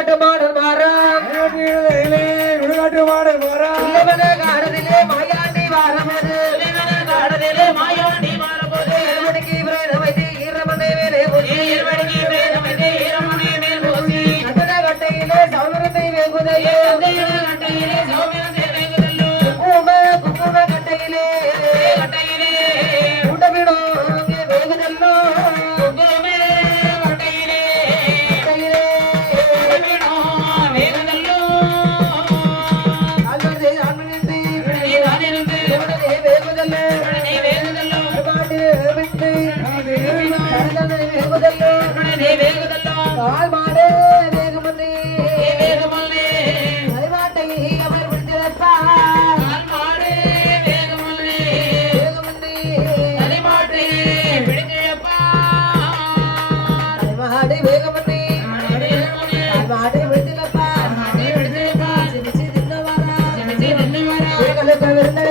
விடுகாட்டு model மாறா விடுகாட்டு model மாறா இல்லவன காடதிலே மாயாண்டி வாரமது காடதிலே மாயாண்டி வாரமது இருமணிக்கு பிரேதமைதி ஈரமனை மேலே போசி இருமணிக்கு பிரேதமைதி ஈரமனை மேல் போசி அகல கட்டையிலே சௌமிரத்தை வேகுதையே கட்டையிலே சௌமிரத்தை வேகுதல்லோ குங்கும கட்டையிலே கூட்டமிடோ வேகுதல்லோ குங்குமே கட்டையிலே வேகுதல்லோ ஆல்வதே ஆன்மனிந்து நானிருந்து வேகுதல்லோ வேகுதல்லோ பாட்டு விட்டு வேகுதல்லோ வேகுதல்லோ கால் மாடே வேகுமல்லி வேகுமல்லி அறிவாட்டை அவர் விடுத்திருப்பா கால் மாடே வேகுமல்லி வேகுமல்லி அறிவாட்டை விடுத்திருப்பா அறிவாடை வேகுமல்லி அறிவாடை விடுத்திருப்பா சிரிச்சி தின்னவாரா வேகலுக்கு விருந்தே